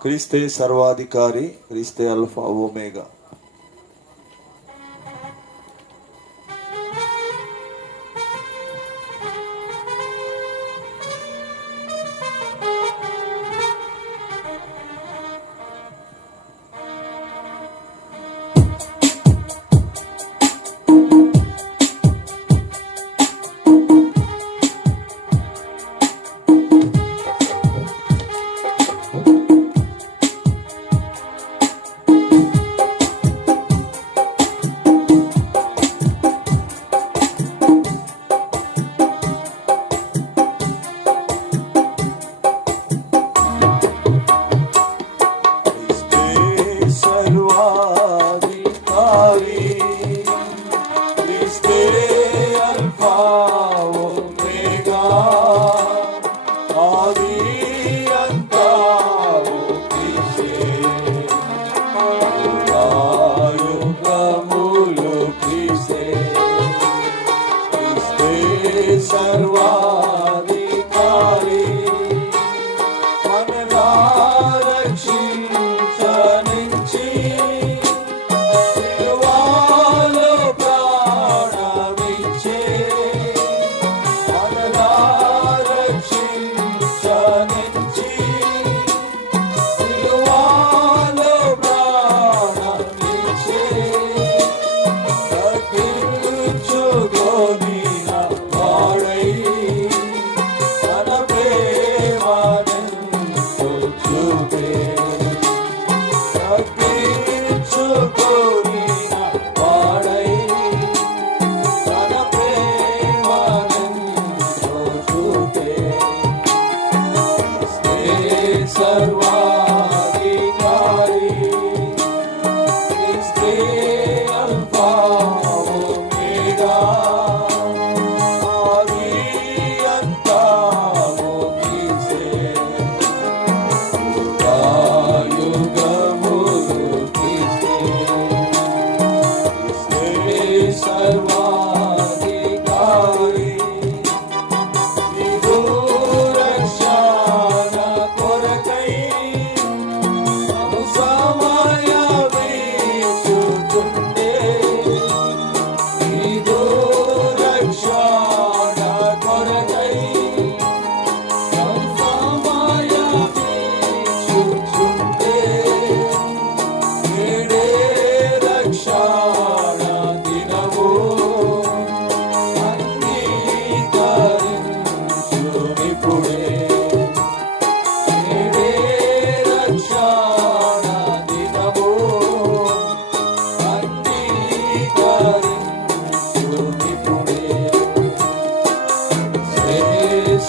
క్రీస్తే సర్వాధికారి క్రీస్తే అల్ఫా ఓమేగా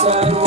sun.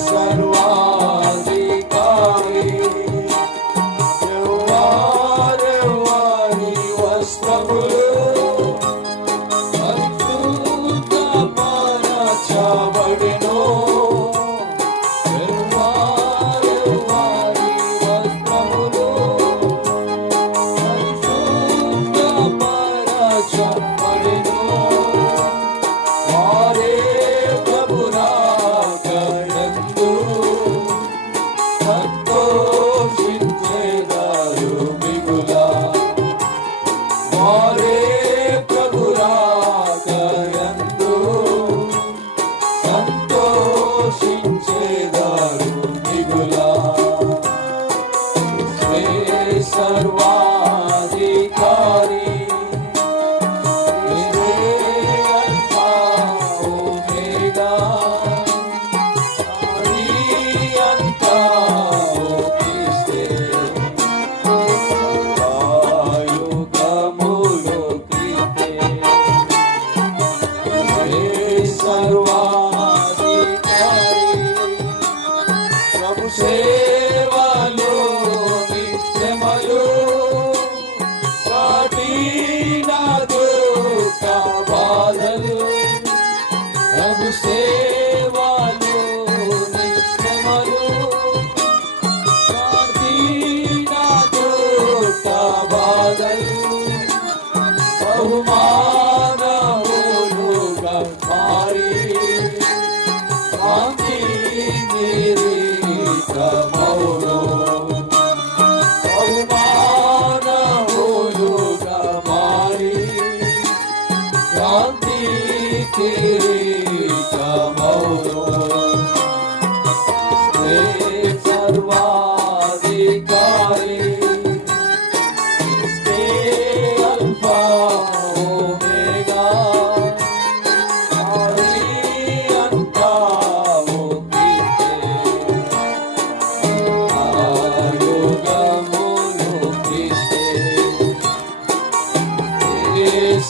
Salud.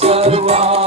सर्वा